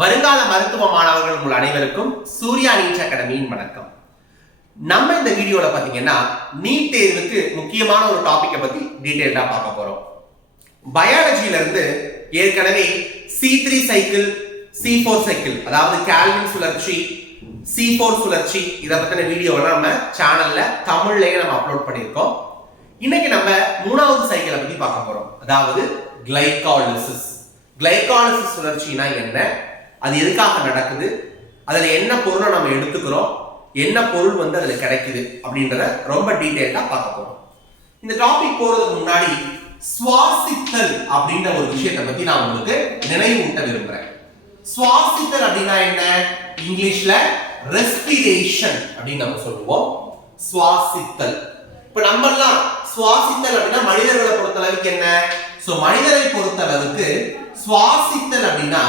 வருங்கால மருத்துவ மாணவர்கள் உங்கள் அனைவருக்கும் சூர்யா நீட் அகாடமியின் வணக்கம். நம்ம இந்த வீடியோல பாத்தீங்கன்னா நீட் தேர்வுக்கு முக்கியமான ஒரு டாபிக்கை பத்தி டீடைல்டா பார்க்க போறோம். பயாலஜில இருந்து ஏற்கனவே C3 சைக்கிள், C4 சைக்கிள், அதாவது கால்வின் சுழற்சி, C4 சுழற்சி, இதை பத்தின வீடியோவை நம்ம சேனல்ல தமிழ்லயே நம்ம அப்லோட் பண்ணியிருக்கோம். இன்னைக்கு நம்ம மூணாவது சைக்கிளை பத்தி பார்க்க போறோம், அதாவது கிளைகாலிசிஸ். கிளைகாலிசிஸ் சுழற்சினா என்ன, அது எதுக்காக நடக்குது, அதுல என்ன பொருளை நம்ம எடுத்துக்கிறோம், என்ன பொருள் அதுல கிடைக்குது அப்படின்றத ரொம்ப டீடைலா பார்க்க போறோம். இந்த டாபிக் போறதுக்கு முன்னாடி சுவாசித்தல் அப்படின்ற ஒரு விஷயத்தை பத்தி நான் உங்களுக்கு நினைவூட்ட விரும்புறேன். சுவாசித்தல் அப்படின்னா என்ன, இங்கிலீஷ்ல ரெஸ்பிரேஷன் அப்படின்னு நம்ம சொல்லுவோம். சுவாசித்தல், இப்ப நம்ம எல்லாம் சுவாசித்தல் அப்படின்னா மனிதர்களை பொறுத்தளவுக்கு என்ன, சோ மனிதரை பொறுத்தளவுக்கு சுவாசித்தல் அப்படின்னா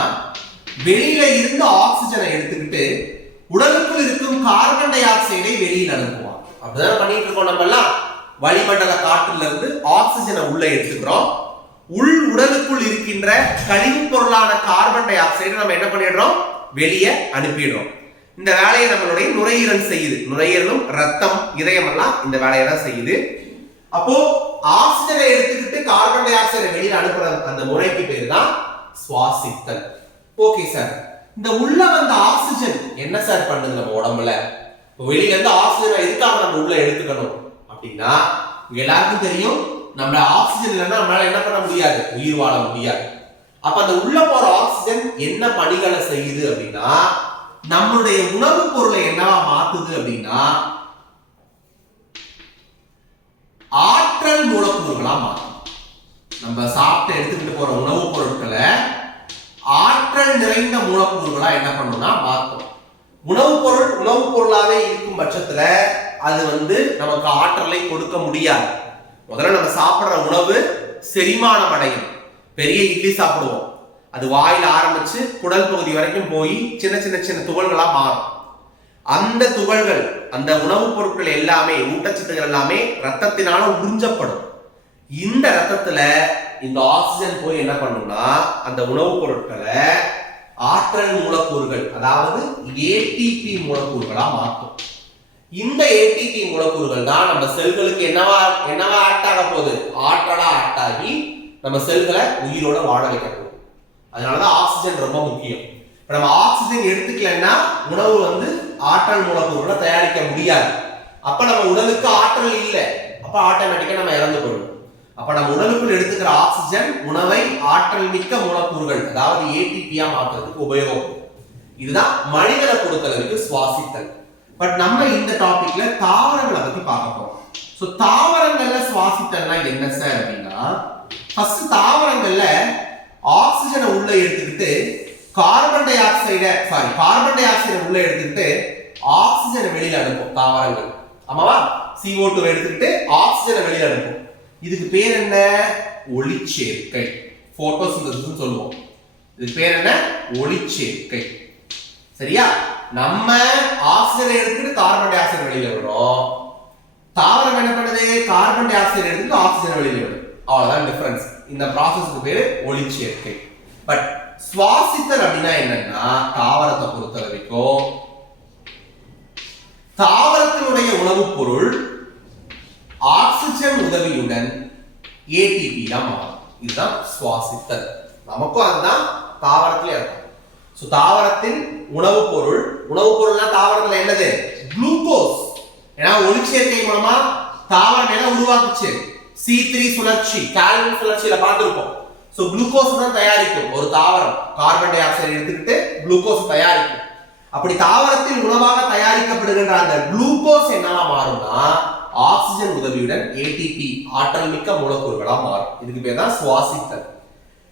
வெளியில இருந்து ஆக்சிஜனை எடுத்துக்கிட்டு உடலுக்குள் இருக்கும் கார்பன் டை ஆக்சைடை வெளியில் அனுப்புவோம். அப்படிதான் பண்ணிட்டு இருக்கோம். நம்ம எல்லாம் வளிமண்டல காற்றுல இருந்து ஆக்சிஜனை உள்ள எடுத்துக்கிறோம். உடலுக்குள் இருக்கின்ற கழிவு பொருளான கார்பன் டை ஆக்சைடை நம்ம என்ன பண்ணிடுறோம், வெளியே அனுப்பிடுறோம். இந்த வேலையை நம்மளுடைய நுரையீரல் செய்யுது. நுரையீரலும் ரத்தம், இதயம் எல்லாம் இந்த வேலையை தான் செய்யுது. அப்போ ஆக்சிஜனை எடுத்துக்கிட்டு கார்பன் டை ஆக்சைடை வெளியில அனுப்புற அந்த முறைக்கு பேர் தான் சுவாசித்தல். ஓகே சார், இந்த உள்ள வந்த ஆக்சிஜன் என்ன சார் பண்ணுது நம்ம உடம்புல? வெளியில இருந்து ஆக்சிஜன் எதுக்காக நம்ம உள்ள எடுத்துக்கணும் அப்படின்னா, எல்லாருக்கும் தெரியும் நம்ம ஆக்சிஜன் இல்லைன்னா நம்மளால என்ன பண்ண முடியாது, உயிர் வாழ முடியாது. அப்ப அந்த உள்ள போற ஆக்சிஜன் என்ன பணிகளை செய்யுது அப்படின்னா, நம்மளுடைய உணவு பொருளை என்னவா மாத்துது அப்படின்னா ஆற்றல் மூலக்கூறுகளா மாத்தும். நம்ம சாப்பிட்டு எடுத்துக்கிட்டு போற உணவுப் பொருட்களை ஆற்றல் நிறைந்த மூலக்கூறுகளா என்ன பண்ணும்னா மாற்றும். உணவுப் பொருளாவே இருக்கும் பட்சத்துல அது நமக்கு ஆற்றலை கொடுக்க முடியாது. முதல்ல நம்ம சாப்பிடுற உணவு செரிமானம் அடையும். பெரிய இட்லி சாப்பிடுவோம், அது வாயில ஆரம்பிச்சு குடல் பகுதி வரைக்கும் போய் சின்ன சின்ன சின்ன துகள்களா மாறும். அந்த துகள்கள், அந்த உணவுப் பொருட்கள் எல்லாமே, ஊட்டச்சத்துக்கள் எல்லாமே ரத்தத்தினால உறிஞ்சப்படும். இந்த ரத்தத்துல இந்த ஆக்சிஜன் போய் என்ன பண்ணும்னா அந்த உணவுப் பொருட்களை ஆற்றல் மூலக்கூறுகள், அதாவது ATP மூலக்கூறுகளா மாற்றும். இந்த ATP மூலக்கூறுகள் தான் நம்ம செல்களுக்கு என்னவா ஆக்ட் ஆக போகுது, ஆற்றலா ஆக்ட் ஆகி நம்ம செல்களை உயிரோட வாழ வைக்க போகுது. அதனாலதான் ஆக்சிஜன் ரொம்ப முக்கியம். இப்ப நம்ம ஆக்சிஜன் எடுத்துக்கலன்னா உணவு ஆற்றல் மூலக்கூறுகளை தயாரிக்க முடியாது. அப்ப நம்ம உடலுக்கு ஆற்றல் இல்லை, அப்ப ஆட்டோமேட்டிக்கா நம்ம இறந்து போயிடும். அப்ப நம்ம உடலுக்குள் எடுத்துக்கிற ஆக்சிஜன் உணவை ஆற்றல் மிக்க மூலக்கூறுகள், அதாவது ATP-யா மாற்றுறதுக்கு உபயோகம். இதுதான் மனிதனை பொறுத்தளவுக்கு சுவாசித்தல். பட் நம்ம இந்த டாபிக்ல தாவரங்களை பத்தி பார்க்க போறோம். சோ தாவரங்கள்ல சுவாசித்தல்னா என்ன சார் அப்படின்னா, ஃபர்ஸ்ட் தாவரங்கள்ல ஆக்சிஜனை உள்ள எடுத்துக்கிட்டு கார்பன் டை ஆக்சைடை உள்ள எடுத்துக்கிட்டு ஆக்சிஜனை வெளியில அனுப்பும் தாவரங்கள். ஆமாவா, CO2 எடுத்துக்கிட்டு ஆக்சிஜனை வெளியில அனுப்பும். இதுக்கு பேர் என்ன, ஒளிச்சேர்க்கை, போட்டோசிந்தசிஸ் சொல்லுவோம். இதுக்கு பேர் என்ன, ஒளிச்சேர்க்கை. சரியா, நம்ம ஆக்சிஜனை எடுத்துட்டு கார்பன் டை ஆக்சைடு வெளியில விடுறோம். தாவரம் என்ன பண்ணுது, கார்பன் டை ஆக்சைடு எடுத்துட்டு ஆக்சிஜன் வெளியில விடும். அவ்வளவுதான் டிஃபரன்ஸ். இந்த ப்ராசஸ்க்கு பேரு ஒளிச்சேர்க்கை. பட் சுவாசித்தல் அப்படின்னா என்னன்னா, தாவரத்தை பொறுத்த வரைக்கும் தாவரத்தினுடைய உணவுப் பொருள் ஆக்சிஜன் உதவியுடன் ATP-யா மாறும். இதுதான் சுவாசித்தல். நமக்கும் அதுதான் தாவரத்திலே இருக்கும். சோ தாவரத்தின் உணவுப் பொருள்னா தாவரத்துல என்னது, குளுக்கோஸ். ஏன்னா ஒளிச்சேர்க்கை மூலமா தாவரம் என்ன உருவாக்குச்சு, C3 சுழற்சி, கால்வின் சுழற்சியில பார்த்திருப்போம். சோ குளுக்கோஸ் தான் தயாரிக்கும் ஒரு தாவரம். கார்பன் டை ஆக்சைடு எடுத்துக்கிட்டு குளுக்கோஸ் தயாரிக்கும். அப்படி தாவரத்தில் உணவாக தயாரிக்கப்படுகின்ற அந்த குளுக்கோஸ் என்னவா மாறும்னா ஆக்சிஜன் உதவியுடன் ATP, ஆற்றல் மிக்க மூலக்கூறுகளா மாறும். இதுக்கு பேர் தான் சுவாசித்தல்.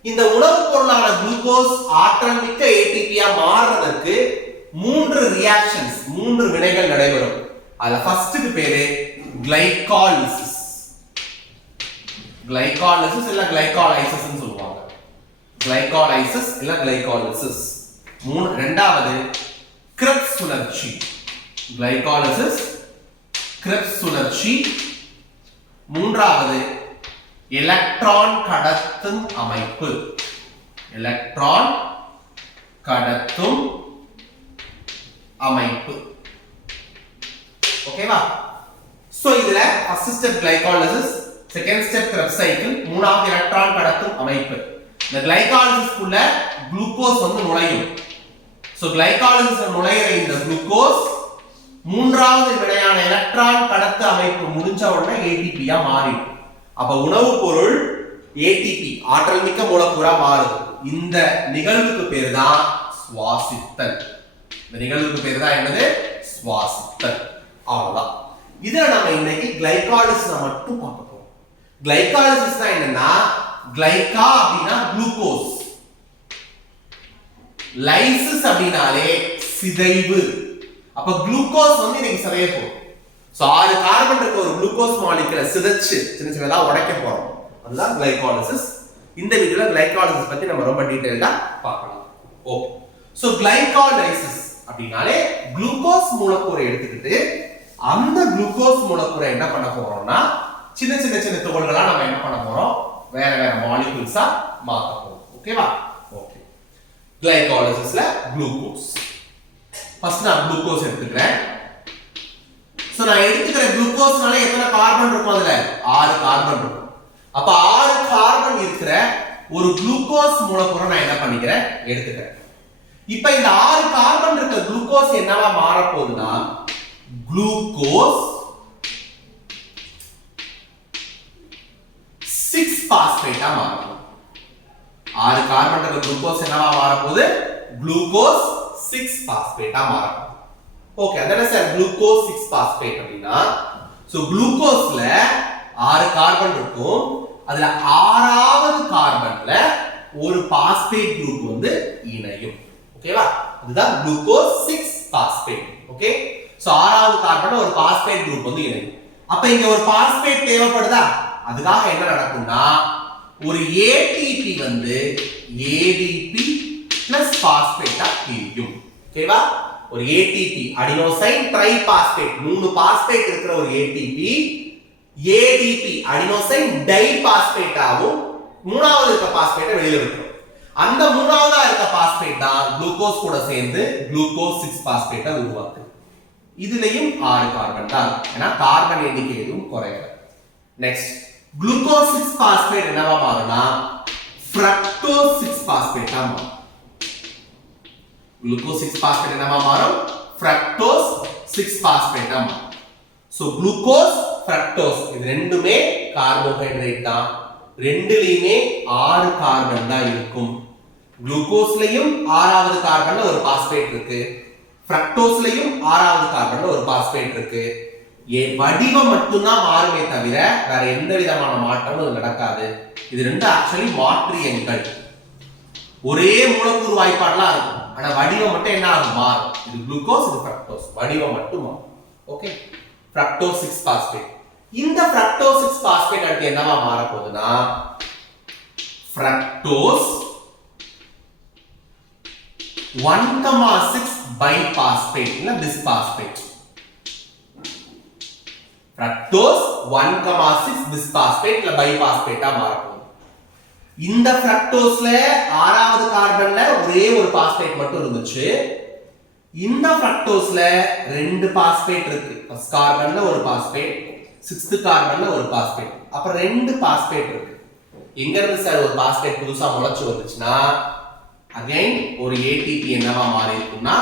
இந்த உணவுப் பொருளான குளுக்கோஸ் ஆற்றல் மிக்க ATP-யா மாறுறதுக்கு 3 ரியாக்ஷன்ஸ், 3 வினைகள் நடைபெறும். அதுல ஃபர்ஸ்ட்க்கு பேரு கிளைகாலிசிஸ். கிளைகாலிசிஸ் இல்ல கிளைகாலைசிஸ் சொல்லுவாங்க. கிளைகாலைசிஸ் இல்ல கிளைகாலிசிஸ். இரண்டாவது கிரெப்ஸ் சுழற்சி. கிளைகாலிசிஸ், கிரெப்ஸ் சுழற்சி. மூன்றாவது எலக்ட்ரான் கடத்தும் அமைப்பு. எலக்ட்ரான் கடத்தும் அமைப்பு. ஓகேவா? சோ இதுல first step glycolysis, second step Krebs cycle, மூணாவது எலக்ட்ரான் கடத்தும் அமைப்பு. இந்த கிளைகாலிசிஸ் குள்ள குளுக்கோஸ் வந்து நுழையும். சோ கிளைகாலிசிஸ் நுழையிற இந்த குளுக்கோஸ் மூன்றாவது வினையான எலக்ட்ரான் கடத்து அமைப்பு முடிஞ்ச உடனே ஏடிபியா மாறிடும். அப்ப உணவு பொருள் ஏடிபி ஆற்றல் மிக்க மூலக்கூறா மாறுது. இந்த நிகழ்வுக்கு பேர் தான் சுவாசித்தல். இந்த நிகழ்வுக்கு பேர் தான் என்னது? சுவாசித்தல். அவ்வளவுதான். இதுல நம்ம இன்னைக்கு கிளைகாலிசிஸ் மட்டும் பார்க்க போறோம். கிளைகாலிசிஸ் என்னன்னா, கிளைகா அப்படின்னா குளுக்கோஸ், லைசிஸ் அப்படினாலே சிதைவு. அப்ப குளுக்கோஸ் வந்து இன்னைக்கு சிதைய போறோம். சோ 6 கார்பன் இருக்க ஒரு குளுக்கோஸ் மாலிக்யூலை சிதைச்சு சின்ன சின்னதா உடைக்க போறோம். அதுதான் கிளைகாலிசிஸ். இந்த வீடியோல கிளைகாலிசிஸ் பத்தி நம்ம ரொம்ப டீடைலா பார்க்கலாம். ஓகே. சோ கிளைகாலிசிஸ் அப்படினாலே குளுக்கோஸ் மூலக்கூறை எடுத்துக்கிட்டு அந்த குளுக்கோஸ் மூலக்கூறை என்ன பண்ண போறோம்னா சின்ன சின்ன சின்ன துகள்களா நம்ம என்ன பண்ண போறோம்? வேற வேற மாலிக்யூல்ஸா மாத்த போறோம். ஓகேவா? ஓகே. கிளைகாலிசிஸ்ல குளுக்கோஸ். ஃபர்ஸ்ட் நான் குளுக்கோஸ் எடுத்துக்கிறேன். சோ நான் எடுத்துக்கிற குளுக்கோஸ்னால எத்தனை கார்பன் இருக்கும்? அதுல 6 கார்பன் இருக்கும். அப்ப 6 கார்பன் இருக்கிற ஒரு குளுக்கோஸ் மூலக்கூறை நான் என்ன பண்ணிக்கிறேன்? எடுத்துக்கிறேன். இப்ப இந்த 6 கார்பன் இருக்க குளுக்கோஸ் என்னவா மாற போகுதுன்னா குளுக்கோஸ் 6 பாஸ்பேட்டா மாறும். 6 கார்பன் இருக்க குளுக்கோஸ் என்னவா மாற போகுது? குளுக்கோஸ் 6 பாஸ்பேட்டா மாறும். ஓகே, அதானே சார் குளுக்கோஸ் 6 பாஸ்பேட் அப்படினா. சோ குளுக்கோஸ்ல 6 கார்பன் இருக்கும். அதுல 6வது கார்பன்ல ஒரு பாஸ்பேட் குரூப் வந்து இணையும். ஓகேவா? அதுதான் குளுக்கோஸ் 6 பாஸ்பேட். ஓகே. சோ 6வது கார்பன்ல ஒரு பாஸ்பேட் குரூப் வந்து இணையும். அப்ப இங்க ஒரு பாஸ்பேட் தேவைப்படுதா? அதுக்காக என்ன நடக்கும்னா ஒரு ஏடிபி வந்து ஏடிபி பிளஸ் பாஸ்பேட்டா பிரியும். ஓகேவா? ஒரு ஏடிபி அடினோசைன் ட்ரைபாஸ்பேட் 3 பாஸ்பேட் இருக்கிற ஒரு ஏடிபி ஏடிபி அடினோசைன் டைபாஸ்பேட்டாவும் மூணாவது இருக்க பாஸ்பேட்டை வெளியில விட்டுரும். அந்த மூணாவதா இருக்க பாஸ்பேட் தான் குளுக்கோஸ் கூட சேர்ந்து குளுக்கோஸ் 6 பாஸ்பேட்டை உருவாக்குது. இதுலயும் 6 கார்பன் தான், ஏன்னா கார்பன் எண்ணிக்கை எதுவும் குறையல. நெக்ஸ்ட் குளுக்கோஸ் 6 பாஸ்பேட் என்னவா மாறும்னா ஃப்ரக்டோஸ் 6 பாஸ்பேட்டா மாறும். குளுக்கோஸ் 6 பாஸ்பேட் என்னவா மாறும்? ஃப்ரக்டோஸ் 6 பாஸ்பேட்டா மாறும். சோ குளுக்கோஸ் ஃப்ரக்டோஸ் இது ரெண்டுமே கார்போஹைட்ரேட் தான். ரெண்டுலயுமே 6 கார்பன் தான் இருக்கும். குளுக்கோஸ்லயும் 6வது கார்பன்ல ஒரு பாஸ்பேட் இருக்கு, ஃப்ரக்டோஸ்லயும் 6வது கார்பன்ல ஒரு பாஸ்பேட் இருக்கு. வடிவம் மட்டும் தான் மாறுமே தவிர வேற எந்த விதமான மாற்றமும் நடக்காது. இது ரெண்டு ஆக்சுவலி மாற்று எண்கள். ஒரே மூலக்கூறு வாய்ப்பாடுலாம் இருக்கும், ஆனா வடிவம் மட்டும் என்ன ஆகும்? மாறும். இது குளுக்கோஸ், இது ஃப்ரக்டோஸ், வடிவம் மட்டும் மாறும். ஓகே. Fructose 6 phosphate. இந்த ஃப்ரக்டோஸ் 6 பாஸ்பேட் அடுத்து என்னவா மாற போகுதுன்னா ஃப்ரக்டோஸ் 1,6 பைபாஸ்பேட் இல்ல பிஸ்பாஸ்பேட். ஃப்ரக்டோஸ் 1,6 பிஸ்பாஸ்பேட் இல்ல பைபாஸ்பேட்டா மாற போகுது. இந்த ஃப்ரக்டோஸ்ல 6வது கார்பன்ல ஒரே ஒரு பாஸ்பேட் மட்டும் இருந்துச்சு. இந்த ஃப்ரக்டோஸ்ல 2 பாஸ்பேட் இருக்கு. ஃபர்ஸ்ட் கார்பன்ல ஒரு பாஸ்பேட், 6th கார்பன்ல ஒரு பாஸ்பேட். அப்ப 2 பாஸ்பேட் இருக்கு. எங்க இருந்து சார் ஒரு பாஸ்பேட் புதுசா முளைச்சு வந்துச்சுன்னா அகைன் ஒரு ஏடிபி என்னவா மாறி இருக்கும்னா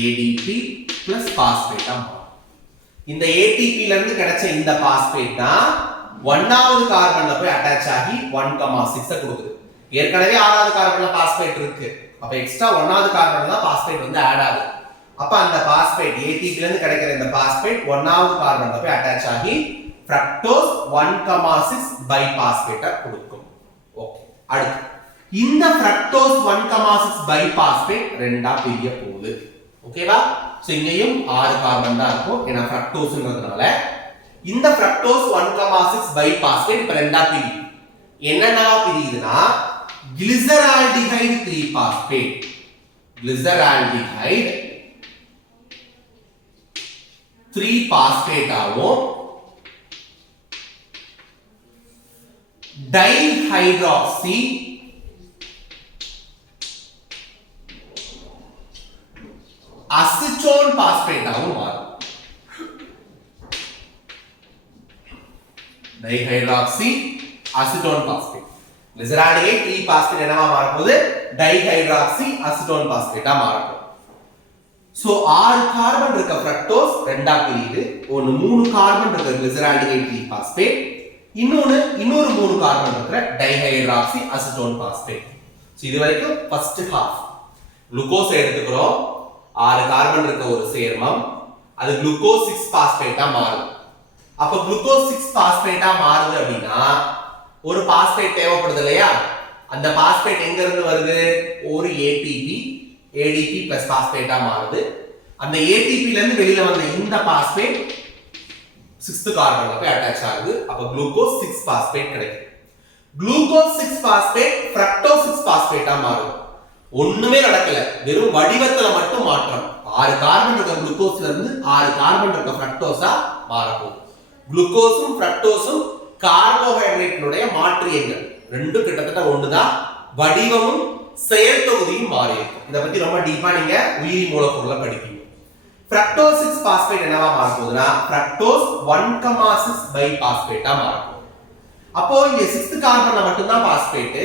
ஏடிபி பிளஸ் பாஸ்பேட்டா மாறும். இந்த ஏடிபில இருந்து கிடைச்ச இந்த பாஸ்பேட் தான் 1வது கார்பன்ல போய் அட்டாச் ஆகி 1,6 கொடுக்குது. ஏற்கனவே 6வது கார்பன்ல பாஸ்பேட் இருக்கு. அப்ப எக்ஸ்ட்ரா 1வது கார்பன்ல தான் பாஸ்பேட் வந்து ஆட் ஆகுது. அப்ப அந்த பாஸ்பேட் ஏடிபில இருந்து கிடைக்கிற இந்த பாஸ்பேட் 1வது கார்பன்ல போய் அட்டாச் ஆகி ஃப்ரக்டோஸ் 1,6 பைபாஸ்பேட்டை கொடுக்கும். ஓகே. அடுத்து இந்த ஃப்ரக்டோஸ் 1,6 பைபாஸ்பேட் ரெண்டா பிரிய போகுது. ஓகேவா? சோ இங்கேயும் 6 கார்பன் தான் இருக்கும், ஏன்னா ஃப்ரக்டோஸ்ன்றதுனால. இந்த ஃப்ரக்டோஸ் 1,6 பைபாஸ்பேட் இப்ப ரெண்டா பிரியுது. என்னன்னா பிரியுதுன்னா கிளிசரால்டிஹைடு 3 பாஸ்பேட், கிளிசரால்டிஹைடு 3 பாஸ்பேட் ஆகும், டைஹைட்ராக்சி அசிட்டோன் பாஸ்பேட்டாகவும் மாறும். Dihydroxy acetone phosphate. Glyceraldehyde 3 phosphate என்னவா மாறப்போகுது? டைஹைட்ராக்சி அசிட்டோன் பாஸ்பேட்டா மாறப்போகுது. சோ 6 கார்பன் இருக்க ஃப்ரக்டோஸ் ரெண்டா பிரியுது. ஒன்னு 3 கார்பன் இருக்க கிளிசரால்டிஹைட் 3 பாஸ்பேட், இன்னொரு 3 கார்பன் இருக்கிற டைஹைட்ராக்சி அசிட்டோன் பாஸ்பேட். சோ இது வரைக்கும் ஃபர்ஸ்ட் ஹாஃப். குளுக்கோஸ் எடுத்துக்கிறோம். 6 கார்பன் இருக்க ஒரு சேர்மம், அது குளுக்கோஸ் 6 பாஸ்பேட்டா மாறுது. அப்ப குளுக்கோஸ் 6 பாஸ்பேட்டா மாறுது அப்படின்னா ஒரு பாஸ்பேட் தேவைப்படுது இல்லையா? அந்த பாஸ்பேட் எங்க இருந்து வருது? ஒரு ஏடிபி, ADP பிளஸ் பாஸ்பேட்டா மாறுது. அந்த ஏடிபில இருந்து வெளியில வந்த இந்த பாஸ்பேட் 6th கார்பன்ல போய் அட்டாச் ஆகுது. அப்ப குளுக்கோஸ் 6 பாஸ்பேட் கிடைக்கும். குளுக்கோஸ் 6 பாஸ்பேட் ஃப்ரக்டோஸ் 6 பாஸ்பேட்டா மாறுது. ஒண்ணுமே நடக்கல, வெறும் வடிவத்துல மட்டும் மாற்றம். 6 கார்பன் இருக்க குளுக்கோஸ்ல இருந்து 6 கார்பன் இருக்க ஃப்ரக்டோஸா மாறப்போகுது. குளுக்கோஸும் ஃப்ரக்டோஸும் கார்போஹைட்ரேட்டினுடைய மாற்றியங்கள், ரெண்டும் கிட்டத்தட்ட ஒண்ணுதான். வடிவமும் செயல் தொகுதியும் மாறி இருக்கும். இத பத்தி ரொம்ப டீப்பா நீங்க உயிரி மூலப்பொருளை படிப்பீங்க. ஃப்ரக்டோஸ் 6 பாஸ்பேட் என்னவா மாற போகுதுன்னா ஃப்ரக்டோஸ் 1,6 பை பாஸ்பேட்டா மாற போகுது. அப்போ இங்க 6th கார்பன்ல மட்டும் தான் பாஸ்பேட்.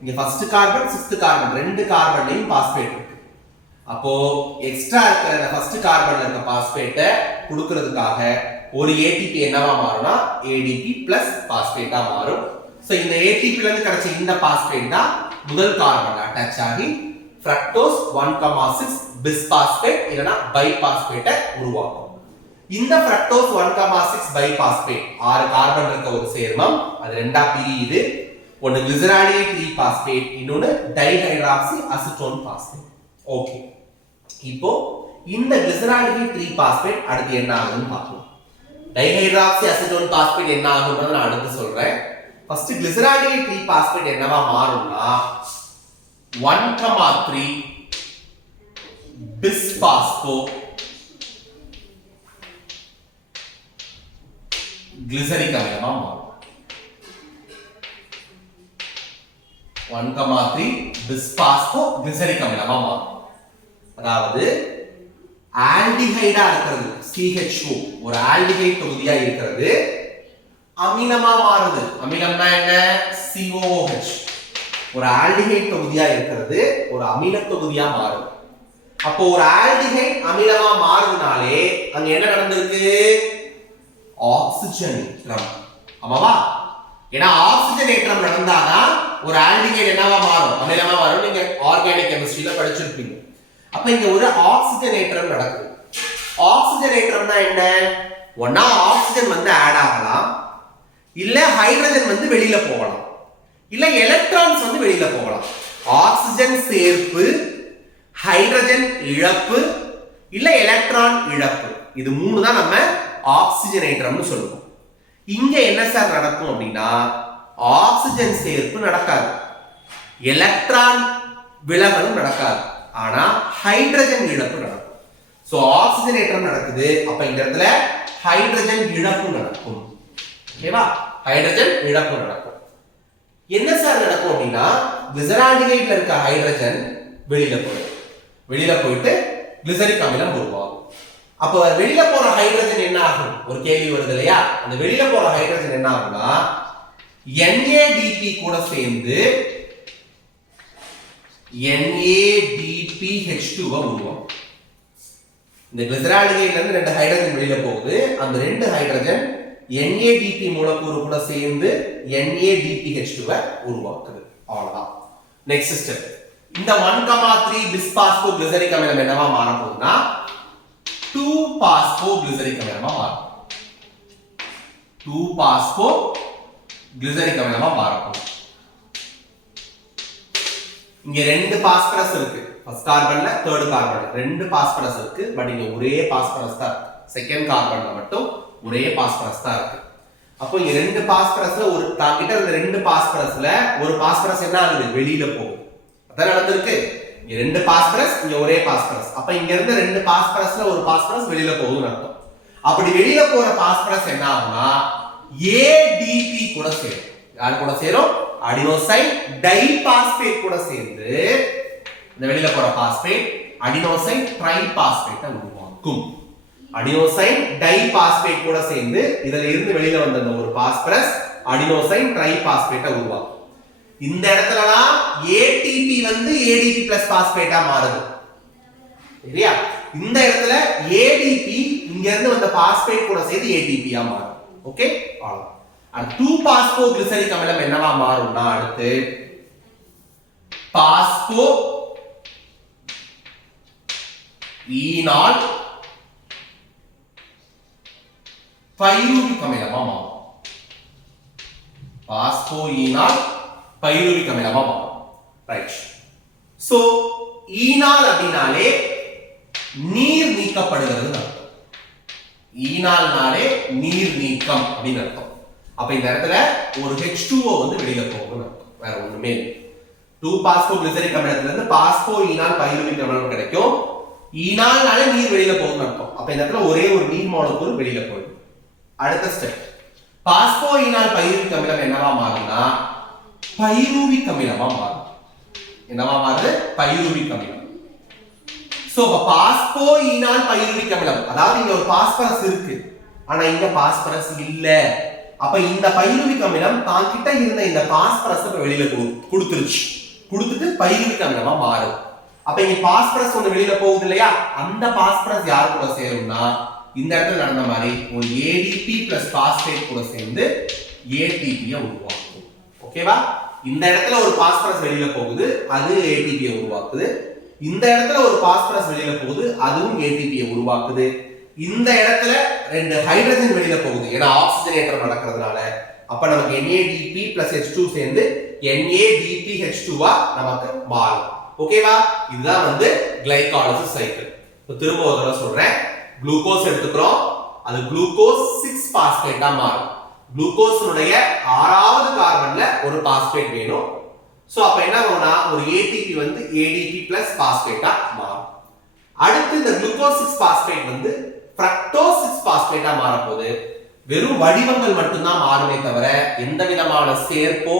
இங்க ஃபர்ஸ்ட் கார்பன் 6th கார்பன் ரெண்டு கார்பன்லயும் பாஸ்பேட் இருக்கு. அப்போ எக்ஸ்ட்ரா இருக்கிற இந்த ஃபர்ஸ்ட் கார்பன்ல இருக்க பாஸ்பேட்டை கொடுக்கிறதுக்காக ஒரு ஏடிபி என்னவா மாறும்னா ADP பிளஸ் பாஸ்பேட்டா மாறும். சோ இந்த ஏடிபில இருந்து கிடைச்ச இந்த பாஸ்பேட் தான் முதல் கார்பன் அட்டாச் ஆகி ஃப்ரக்டோஸ் 1,6 பிஸ் பாஸ்பேட் இல்லனா பை பாஸ்பேட்டை உருவாக்கும். இந்த ஃப்ரக்டோஸ் 1,6 பை பாஸ்பேட் 6 கார்பன் இருக்க ஒரு சேர்மம், அது ரெண்டா பிரியுது. ஒன்னு கிளிசரால்டிஹைட் 3 பாஸ்பேட், இன்னொன்னு டைஹைட்ராக்சி அசிட்டோன் பாஸ்பேட். ஓகே, இப்போ இந்த கிளிசரால்டிஹைட் 3 பாஸ்பேட் அடுத்து என்ன ஆகுதுன்னு பார்க்கலாம். டைஹைட்ராக்சி அசிட்டோன் பாஸ்பேட் என்ன ஆகும்ன்றத நான் அடுத்து சொல்றேன். ஃபர்ஸ்ட் கிளிசரால்டிஹைட் 3 பாஸ்பேட் என்னவா மாறும்னா 1,3 பிஸ் பாஸ்போ கிளிசரிக் அமிலமா மாறும். 1,3 பிஸ் பாஸ்போ கிளிசரிக் அமிலமா மாறும். அதாவது ஆல்டிஹைடா இருக்கிறது CHO, ஒரு ஆல்டிஹைட் தொகுதியா இருக்கிறது அமிலமா மாறுது. அமிலம்னா என்ன? COOH. ஒரு ஆல்டிஹைட் தொகுதியா இருக்கிறது ஒரு அமில தொகுதியா மாறுது. அப்போ ஒரு ஆல்டிஹைட் அமிலமா மாறுதுனாலே அங்க என்ன நடந்திருக்கு? ஆக்சிஜனேற்றம். ஆமாவா? ஏன்னா ஆக்சிஜனேற்றம் நடந்தாதான் ஒரு ஆல்டிஹைட் என்னவா மாறும்? அமிலமா மாறும். நீங்க ஆர்கானிக் கெமிஸ்ட்ரியில படிச்சிருப்பீங்க. அப்ப இங்க ஒரு ஆக்சிஜனேற்றம் நடக்குது. ஆக்சிஜனேற்றம்னா என்ன? ஒண்ணா ஆக்சிஜன் வந்து ஆட் ஆகலாம், இல்ல ஹைட்ரஜன் வந்து வெளியில போகலாம், இல்ல எலக்ட்ரான்ஸ் வந்து வெளியில போகலாம். ஆக்சிஜன் சேர்ப்பு, ஹைட்ரஜன் இழப்பு, இல்ல எலக்ட்ரான் இழப்பு, இது மூணு தான் நம்ம ஆக்சிஜனேற்றம்னு சொல்லுவோம். இங்க என்ன சார் நடக்கும் அப்படின்னா ஆக்சிஜன் சேர்ப்பு நடக்காது, எலக்ட்ரான் விலகலும் நடக்காது, ஆனா ஹைட்ரஜன் இழப்பு நடக்கும். சோ ஆக்சிஜனேற்றம் நடக்குது, அப்ப இந்த இடத்துல ஹைட்ரஜன் இழப்பு நடக்கும். ஓகேவா? ஹைட்ரஜன் இழப்பு நடக்கும். என்ன சார் நடக்கும் அப்படின்னா கிளிசரால்டிஹைட்ல இருக்க ஹைட்ரஜன் வெளியில போயிட்டு கிளிசரிக் அமிலம் உருவாகும். அப்ப வெளியில போற ஹைட்ரஜன் என்ன ஆகும்? ஒரு கேள்வி வருது இல்லையா? அந்த வெளியில போற ஹைட்ரஜன் என்ன ஆகும்னா NADP கூட சேர்ந்து NADPH2 உருவாகும். இந்த கிளிசரால்டிஹைட்ல இருந்து ரெண்டு ஹைட்ரஜன் வெளியில போகுது, அந்த ரெண்டு ஹைட்ரஜன் NADP மூலக்கூறு கூட சேர்ந்து NADPH2 உருவாக்குது. அவ்வளவுதான். Next step. இந்த 1,3 பிஸ்பாஸ்போ கிளிசரிக் அமிலம் என்னவா மாற போகுதுன்னா 2-பாஸ்போ கிளிசரிக் அமிலமா மாறும். 2-பாஸ்போ கிளிசரிக் அமிலமா மாறும். இங்க ரெண்டு பாஸ்பரஸ் இருக்கு, ஃபர்ஸ்ட் கார்பன்ல தேர்ட் கார்பன்ல ரெண்டு பாஸ்பரஸ் இருக்கு. பட் இங்க ஒரே பாஸ்பரஸ் தான் இருக்கு. செகண்ட் கார்பன்ல மட்டும் ஒரே பாஸ்பரஸ் தான் இருக்கு. அப்போ இங்க ரெண்டு பாஸ்பரஸ்ல ஒரு கிட்ட இருந்த ரெண்டு பாஸ்பரஸ்ல ஒரு பாஸ்பரஸ் என்ன ஆகுது? வெளியில போகுது. அதான் நடந்திருக்கு. இங்க ரெண்டு பாஸ்பரஸ், இங்க ஒரே பாஸ்பரஸ். அப்ப இங்க இருந்து ரெண்டு பாஸ்பரஸ்ல ஒரு பாஸ்பரஸ் வெளியில போகுதுன்னு அர்த்தம். அப்படி வெளியில போற பாஸ்பரஸ் என்ன ஆகும்னா ADP கூட சேரும். யாரு கூட சேரும்? அடினோசைன் டைபாஸ்பேட் கூட சேர்ந்து இந்த வெளியில போற பாஸ்பேட் அடினோசைன் ட்ரைபாஸ்பேட்டை உருவாக்கும். அடினோசைன் டைபாஸ்பேட் கூட சேர்ந்து இதுல இருந்து வெளியில வந்த அந்த ஒரு பாஸ்பரஸ் அடினோசைன் ட்ரைபாஸ்பேட்டை உருவாக்கும். இந்த இடத்துலலாம் ATP வந்து ADP பிளஸ் பாஸ்பேட்டா மாறுது சரியா. இந்த இடத்துல ADP இங்க இருந்து வந்த பாஸ்பேட் கூட சேர்ந்து ATP ஆ மாறும். ஓகே அவ்வளவுதான். 2-பாஸ்போகிளிசரிக் அமிலம் என்னவா மாறும்னா அடுத்து பாஸ்போ ஈனால் பைருவிக் அமிலமா மாறும். பாஸ்போ ஈனால் பைருவிக் அமிலமா மாறும். ரைட். சோ ஈனால் அப்படினாலே நீர் நீக்கப்படுகிறது அர்த்தம். ஈனால்னாலே நீர் நீக்கம் அப்படின்னு அர்த்தம். அப்ப இந்த இடத்துல ஒரு H2O வந்து வெளியில போகும்னு அர்த்தம். வேற ஒண்ணுமே இல்லை. 2-பாஸ்போகிளிசரிக் அமிலத்துல இருந்து பாஸ்போ ஈனால் பைருவிக் அமிலம் கிடைக்கும். ஈனால்னாலே நீர் வெளியில போகும்னு அர்த்தம். அப்ப இந்த இடத்துல ஒரே ஒரு நீர் மூலக்கூறு வெளியில போயிடும். அடுத்த ஸ்டெப் பாஸ்போ ஈனால் பைருவிக் அமிலம் என்னவா மாறும்னா பைருவிக் அமிலமா மாறும். என்னவா மாறுது? பைருவிக் அமிலம். சோ பாஸ்போ ஈனால் பைருவிக் அமிலம் அதாவது இங்க ஒரு பாஸ்பரஸ் இருக்கு ஆனா இங்க பாஸ்பரஸ் இல்ல. அப்ப இந்த பைருவிக் அமிலம் தான் கிட்ட இருந்த இந்த பாஸ்பரஸ் வெளியில கொடுத்துருச்சு. கொடுத்துட்டு பைருவிக் அமிலமா மாறும். அப்ப இங்க பாஸ்பரஸ் ஒண்ணு வெளியில போகுது இல்லையா, அந்த பாஸ்பரஸ் யார் கூட சேரும்னா இந்த இடத்துல நடந்த மாதிரி ஒரு ADP பிளஸ் பாஸ்பேட் கூட சேர்ந்து ATP-ய உருவாக்கும். ஓகேவா? இந்த இடத்துல ஒரு பாஸ்பரஸ் வெளியில போகுது, அது ATP-ய உருவாக்குது. இந்த இடத்துல ஒரு பாஸ்பரஸ் வெளியில போகுது, அதுவும் ATP-ய உருவாக்குது. இந்த இடத்துல ரெண்டு ஹைட்ரஜன் வெளியில போகுது, ஏன்னா ஆக்சிஜனேற்றம் நடக்கிறதுனால. அப்ப நமக்கு NADP பிளஸ் H2 சேர்ந்து NADPH2-ஆ நமக்கு மாறும். ஓகேவா? இதுதான் வந்து கிளைகாலிசிஸ் சைக்கிள். திரும்ப ஒரு தடவை சொல்றேன். குளுக்கோஸ் எடுத்துக்கிறோம், அது குளுக்கோஸ் 6-பாஸ்பேட்டா மாறும். குளுக்கோஸினுடைய 6வது கார்பன்ல ஒரு பாஸ்பேட் வேணும். சோ அப்ப என்ன ஆகும்னா ஒரு ATP வந்து ADP பிளஸ் பாஸ்பேட்டா மாறும். அடுத்து இந்த குளுக்கோஸ் 6-பாஸ்பேட் வந்து ஃப்ரக்டோஸ் 6-பாஸ்பேட்டா மாற போகுது. வெறும் வடிவங்கள் மட்டும்தான் மாறுமே தவிர எந்த விதமான சேர்ப்போ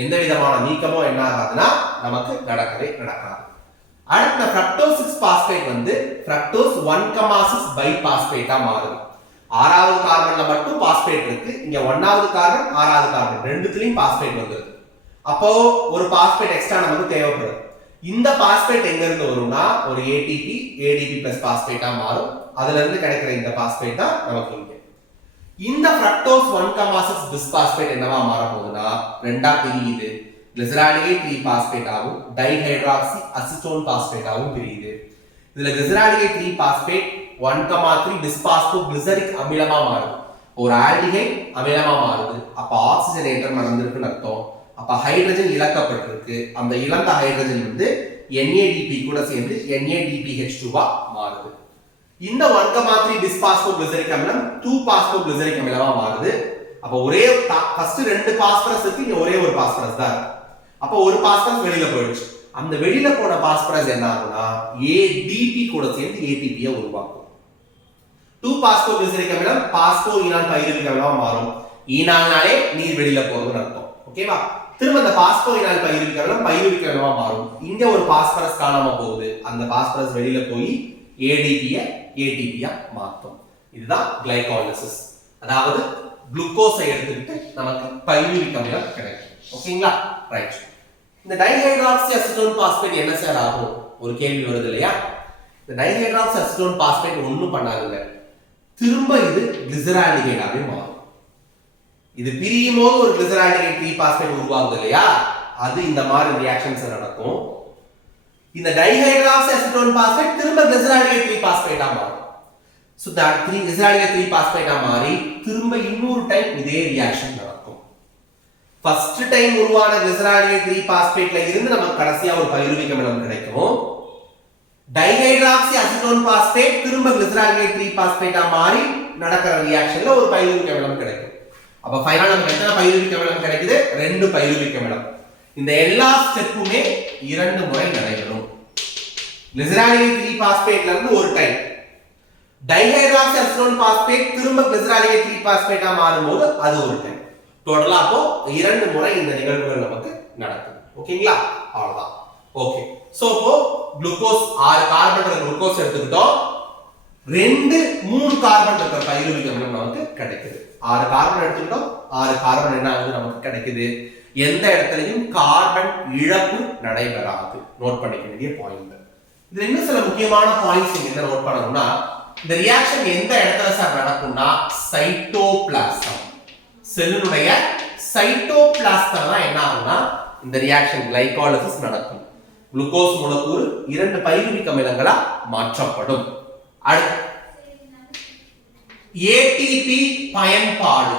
எந்த விதமான நீக்கமோ என்ன ஆகாதுன்னா நமக்கு நடக்கவே நடக்காது. அடுத்த ஃப்ரக்டோஸ் 6-பாஸ்பேட் வந்து ஃப்ரக்டோஸ் 1,6 பைபாஸ்பேட்டா மாறுது. 6வது கார்பன்ல மட்டும் பாஸ்பேட் இருக்கு, இங்க 1வது கார்பன் 6வது கார்பன் ரெண்டுத்துலயும் பாஸ்பேட் வந்துருது. அப்போ ஒரு பாஸ்பேட் எக்ஸ்ட்ரா நமக்கு தேவைப்படுது. இந்த பாஸ்பேட் எங்க இருந்து வரும்னா ஒரு ATP ADP பிளஸ் பாஸ்பேட்டா மாறும். அதுல இருந்து கிடைக்கிற இந்த பாஸ்பேட் தான் நமக்கு இங்க. இந்த ஃப்ரக்டோஸ் 1,6 பிஸ்பாஸ்பேட் என்னவா மாற போகுதுன்னா ரெண்டா பிரியுது. கிளிசரால்டிகைட் 3-பாஸ்பேட் ஆகும், டைஹைட்ராக்சி அசிட்டோன் பாஸ்பேட் ஆகும் பிரியுது. இதுல கிளிசரால்டிகைட் 3-பாஸ்பேட் 1,3 பிஸ்பாஸ்போகிளிசரிக் அமிலமா மாறுது. ஒரு ஆல்டிகைட் அமிலமா மாறுது. அப்ப ஆக்சிஜனேற்றம் நடந்திருக்குன்னு அர்த்தம். அப்ப ஹைட்ரஜன் இழக்கப்பட்டிருக்கு. அந்த இழந்த ஹைட்ரஜன் வந்து NADP கூட சேர்ந்து NADPH2-ஆ மாறுது. இந்த 1,3 பிஸ்பாஸ்போகிளிசரிக் அமிலம் 2-பாஸ்போகிளிசரிக் அமிலமா மாறுது. அப்ப ஒரே ஃபர்ஸ்ட் 2 பாஸ்பரஸ் இருக்கு, இங்க ஒரே ஒரு பாஸ்பரஸ் தான் இருக்கு. அப்ப ஒரு பாஸ்பரஸ் வெளியில போயிடுச்சு. அந்த வெளியில போன பாஸ்பரஸ் என்ன ஆகும்னா ADP கூட சேர்ந்து ATP-ய உருவாக்கும். 2-பாஸ்போகிளிசரிக் அமிலம் பாஸ்போ ஈனால் பைருவிக் அமிலமா மாறும். ஈனால்னாலே நீர் வெளியில போறதுன்னு அர்த்தம். ஓகேவா? திரும்ப அந்த பாஸ்போ ஈனால் பைருவிக் அமிலம் பைருவிக் அமிலமா மாறும். இங்க ஒரு பாஸ்பரஸ் காணாம போகுது, அந்த பாஸ்பரஸ் வெளியில போய் ADP-ய ATP-யா மாத்தும். இதுதான் கிளைகாலிசிஸ். அதாவது குளுக்கோஸை எடுத்துக்கிட்டு நமக்கு பைருவிக் அமிலம் கிடைக்கும். ஓகேங்களா? ரைட். இந்த டைஹைட்ராக்சி அசிட்டோன் பாஸ்பேட் என்ன சார் ஆகும் ஒரு கேள்வி வருது இல்லையா? இந்த டைஹைட்ராக்சி அசிட்டோன் பாஸ்பேட் ஒண்ணும் பண்ணாதுங்க, திரும்ப இது கிளிசரால்டிகைடாவே மாறும். இது பிரியும் போது ஒரு கிளிசரால்டிகைட் 3-பாஸ்பேட் உருவாகுது இல்லையா, அது இந்த மாதிரி ரியாக்ஷன்ஸ் நடக்கும். இந்த டைஹைட்ராக்சி அசிட்டோன் பாஸ்பேட் திரும்ப கிளிசரால்டிகைட் 3-பாஸ்பேட்டா மாறும். சோ தட் கிளிசரால்டிகைட் 3-பாஸ்பேட்டா மாறி திரும்ப இன்னொரு டைம் இதே ரியாக்ஷன் நடக்கும். ஃபர்ஸ்ட் டைம் உருவான கிளிசரால்டிகைட் 3-பாஸ்பேட்ல இருந்து நமக்கு கடைசியா ஒரு பைருவிக் அமிலம் கிடைக்கும். டைஹைட்ராக்சி அசிட்டோன் பாஸ்பேட் திரும்ப கிளிசரால்டிகைட் 3-பாஸ்பேட்டா மாறி நடக்கிற ரியாக்ஷன்ல ஒரு பைருவிக் அமிலம் கிடைக்கும். அப்ப ஃபைனலா நமக்கு எத்தனை பைருவிக் அமிலம் கிடைக்குது? 2 பைருவிக் அமிலம். இந்த எல்லா ஸ்டெப்புமே 2 முறை நடைபெறும். கிளிசரால்டிகைட் 3-பாஸ்பேட்ல இருந்து ஒரு டைம், டைஹைட்ராக்சி அசிட்டோன் பாஸ்பேட் திரும்ப கிளிசரால்டிகைட் 3-பாஸ்பேட்டா மாறும்போது அது ஒரு டைம். டோட்டலா அப்போ 2 முறை இந்த நிகழ்வுகள் நமக்கு நடக்குது. ஓகேங்களா? அவ்வளவுதான். ஓகே. சோ இப்போ குளுக்கோஸ் 6 கார்பன் இருக்கிற குளுக்கோஸ் எடுத்துக்கிட்டோம், 3 கார்பன் இருக்கிற பைருவிக் அமிலம் நமக்கு கிடைக்குது. 6 கார்பன் எடுத்துக்கிட்டோம், 6 கார்பன் என்ன ஆகுது நமக்கு கிடைக்குது. எந்த இடத்துலயும் கார்பன் இழப்பு நடைபெறாது. நோட் பண்ணிக்க வேண்டிய பாயிண்ட். இதுல இன்னும் சில முக்கியமான பாயிண்ட்ஸ் நீங்க என்ன நோட் பண்ணணும்னா, இந்த ரியாக்ஷன் எந்த இடத்துல சார் நடக்கும்னா சைட்டோபிளாசம், செல்லுடைய சைட்டோபிளாஸ்ம்ல தான் என்ன ஆகும்னா இந்த ரியாக்ஷன் கிளைகாலிசிஸ் நடக்கும். குளுக்கோஸ் மூலக்கூறு 2 பைருவிக் அமிலங்களா மாற்றப்படும். அடுத்து ஏடிபி பயன்பாடு.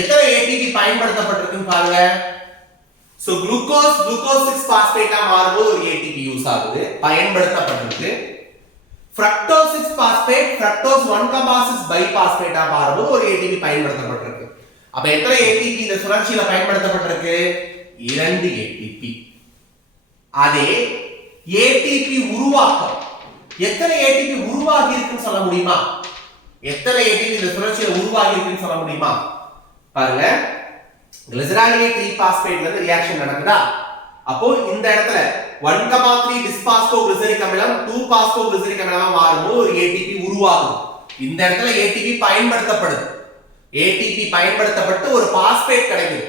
எத்தனை ஏடிபி பயன்படுத்தப்பட்டிருக்குன்னு பாருங்க. சோ குளுக்கோஸ் 6 பாஸ்பேட்டா மாறும்போது ஒரு ஏடிபி யூஸ் ஆகுது, பயன்படுத்தப்பட்டிருக்கு. ஃப்ரக்டோஸ் 6 பாஸ்பேட் ஃப்ரக்டோஸ் 1,6 பைபாஸ்பேட்டா மாறும்போது ஒரு ஏடிபி பயன்படுத்தப்பட்டிருக்கு. அப்ப எத்தனை ஏடிபி இந்த சுழற்சியில பயன்படுத்தப்பட்டிருக்கு? 2 ஏடிபி. அதே ஏடிபி உருவாக்கம் எத்தனை ஏடிபி உருவாகி இருக்குன்னு சொல்ல முடியுமா? எத்தனை ஏடிபி இந்த சுழற்சியில உருவாகி இருக்குன்னு சொல்ல முடியுமா? பாருங்க, கிளிசரால்டிஹைட் 3 பாஸ்பேட்ல இருந்து ரியாக்ஷன் நடக்குதா? அப்போ இந்த இடத்துல 1,3 டிஸ்பாஸ்போகிளிசரிக் அமிலம் 2 பாஸ்போகிளிசரிக் அமிலமா மாறும்போது ஒரு ஏடிபி உருவாகுது. இந்த இடத்துல ஏடிபி பயன்படுத்தப்படுது. ஏடிபி பயன்படுத்தப்பட்டு ஒரு பாஸ்பேட் கிடைக்குது.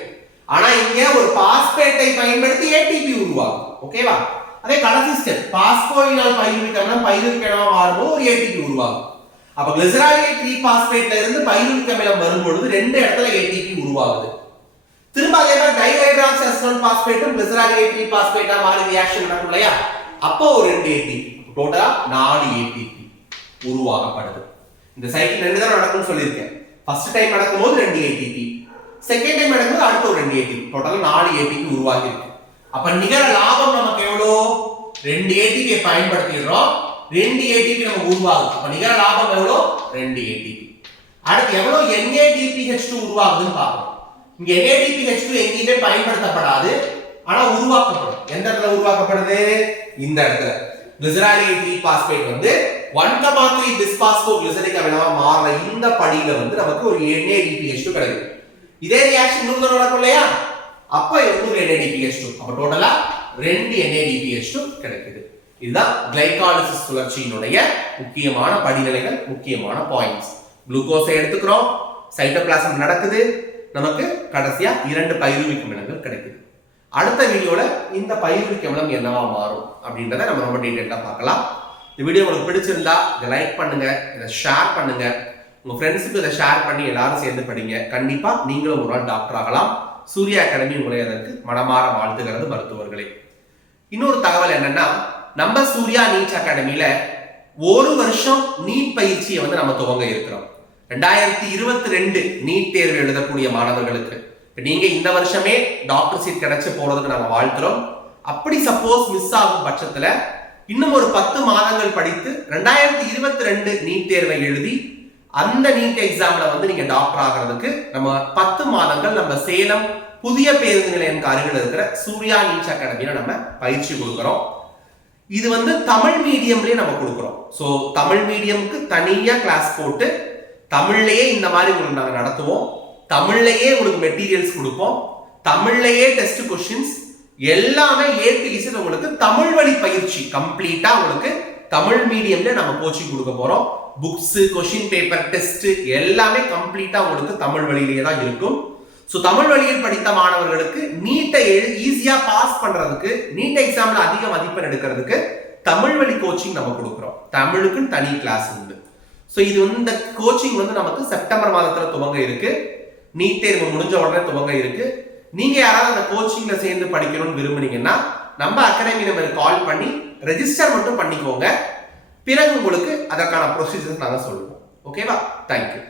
ஆனா இங்க ஒரு பாஸ்பேட்டை பயன்படுத்தி ஏடிபி உருவாகும். ஓகேவா? அதே கடைசி ஸ்டெப் பாஸ்போயினால் பைருவிக் அமிலம் பைருவிக் அமிலமா மாறும்போது ஒரு ஏடிபி உருவாகும். அப்ப கிளிசரால்டிஹைட் 3 பாஸ்பேட்ல இருந்து பைருவிக் அமிலம் வரும்போது 2 இடத்துல ஏடிபி உருவாகுது. திரும்ப அதே மாதிரி டைஹைட்ராக்சி அசிட்டோன் பாஸ்பேட்டும் கிளிசரால்டிஹைட் 3 பாஸ்பேட்டா மாறி ரியாக்ஷன் நடக்கும் இல்லையா? அப்போ ஒரு 2 ஏடிபி, டோட்டலா 4 ஏடிபி உருவாக்கப்படுது. இந்த சைக்கிள் 2 தடவை நடக்கும்னு சொல்லியிருக்கேன். ஃபர்ஸ்ட் டைம் நடக்கும்போது 2 ஏடிபி, செகண்ட் டைம் நடக்கும்போது அடுத்த ஒரு 2 ஏடிபி, டோட்டலா 4 ஏடிபி உருவாகி இருக்கு. அப்ப நிகர லாபம் நமக்கு எவ்வளவு? 2 ஏடிபியை பயன்படுத்திடுறோம், 2 ஏடிபி நமக்கு உருவாகுது. அப்ப நிகர லாபம் எவ்வளவு? 2 ஏடிபி. அடுத்து எவ்வளவு NADPH2 உருவாகுதுன்னு பார்ப்போம். இங்க NADPH2 எங்கேயுமே பயன்படுத்தப்படாது, ஆனா உருவாக்கப்படும். எந்த இடத்துல உருவாக்கப்படுது? இந்த இடத்துல. கிளிசரால்டிஹைட் 3 பாஸ்பேட் வந்து 1,3 டிஸ்பாஸ்போகிளிசரிக் அமிலமா மாறுற இந்த படியில வந்து நமக்கு ஒரு NADPH2 கிடைக்கும். இதே ரியாக்ஷன் இன்னொரு நடக்கும் இல்லையா? அப்ப இன்னொரு NADPH2. அப்ப டோட்டலா 2 NADPH2 கிடைக்குது. இதுதான் கிளைகாலிசிஸ் சுழற்சியினுடைய முக்கியமான படிநிலைகள், முக்கியமான பாயிண்ட்ஸ். குளுக்கோஸை எடுத்துக்கிறோம், சைட்டோபிளாசம் நடக்குது, நமக்கு கடைசியா 2 பைருவிக் அமிலங்கள் கிடைக்குது. அடுத்த வீடியோல இந்த பைருவிக் அமிலம் என்னவா மாறும் அப்படின்றத நம்ம ரொம்ப டீடைலா பார்க்கலாம். இந்த வீடியோ உங்களுக்கு பிடிச்சிருந்தா இதை லைக் பண்ணுங்க, இதை ஷேர் பண்ணுங்க, உங்க ஃப்ரெண்ட்ஸுக்கு இதை ஷேர் பண்ணி எல்லாரும் சேர்ந்து படிங்க. கண்டிப்பா நீங்களும் ஒரு நாள் டாக்டர் ஆகலாம். சூர்யா அகாடமி உங்களை அதற்கு மனமாற வாழ்த்துகிறது மருத்துவர்களே. இன்னொரு தகவல் என்னன்னா, நம்ம சூர்யா நீட் அகாடமியில 1 வருஷம் நீட் பயிற்சியை வந்து நம்ம துவங்க இருக்கிறோம். 2022 நீட் தேர்வு எழுதக்கூடிய மாணவர்களுக்கு நீங்க இந்த வருஷமே டாக்டர் சீட் கிடைச்சு போறதுக்கு நாங்க வாழ்த்துறோம். அப்படி சப்போஸ் மிஸ் ஆகும் பட்சத்துல இன்னும் ஒரு 10 மாதங்கள் படித்து 2022 நீட் தேர்வை எழுதி அந்த நீட் எக்ஸாம்ல வந்து நீங்க டாக்டர் ஆகிறதுக்கு நம்ம 10 மாதங்கள் நம்ம சேலம் புதிய பேருந்து நிலையம் அருகில் இருக்கிற சூர்யா நீட் அகாடமியில நம்ம பயிற்சி கொடுக்கிறோம். இது வந்து தமிழ் மீடியம்லயே நம்ம கொடுக்கிறோம். ஸோ தமிழ் மீடியமுக்கு தனியா கிளாஸ் போட்டு தமிழ்லயே இந்த மாதிரி உங்களுக்கு நாங்கள் நடத்துவோம். தமிழ்லயே உங்களுக்கு மெட்டீரியல்ஸ் கொடுப்போம், தமிழ்லயே டெஸ்ட் கொஸ்டின்ஸ் எல்லாமே ஏபிஎஸ் உங்களுக்கு தமிழ் வழி பயிற்சி கம்ப்ளீட்டா உங்களுக்கு தமிழ் மீடியம்ல நம்ம கோச்சிங் கொடுக்க போறோம். புக்ஸ், கொஸ்டின் பேப்பர், டெஸ்ட் எல்லாமே கம்ப்ளீட்டா உங்களுக்கு தமிழ் வழியிலேயே தான் இருக்கும். ஸோ தமிழ் வழியில் படித்த மாணவர்களுக்கு நீட்டை ஈஸியா பாஸ் பண்றதுக்கு, நீட் எக்ஸாம்ல அதிக மதிப்பெண் எடுக்கிறதுக்கு தமிழ் வழி கோச்சிங் நம்ம கொடுக்குறோம். தமிழுக்கு தனி கிளாஸ் உண்டு. ஸோ இது வந்து இந்த கோச்சிங் வந்து நமக்கு செப்டம்பர் மாதத்துல துவங்க இருக்கு. நீட் தேர்வு முடிஞ்ச உடனே துவங்க இருக்கு. நீங்க யாராவது அந்த கோச்சிங்ல சேர்ந்து படிக்கணும்னு விரும்புனீங்கன்னா நம்ம அகாடமி நம்பருக்கு கால் பண்ணி ரெஜிஸ்டர் மட்டும் பண்ணிக்கோங்க. பிறகு உங்களுக்கு அதற்கான ப்ரொசீஜர்ஸ் நாங்கள் சொல்லுவோம். ஓகேவா? தேங்க்யூ.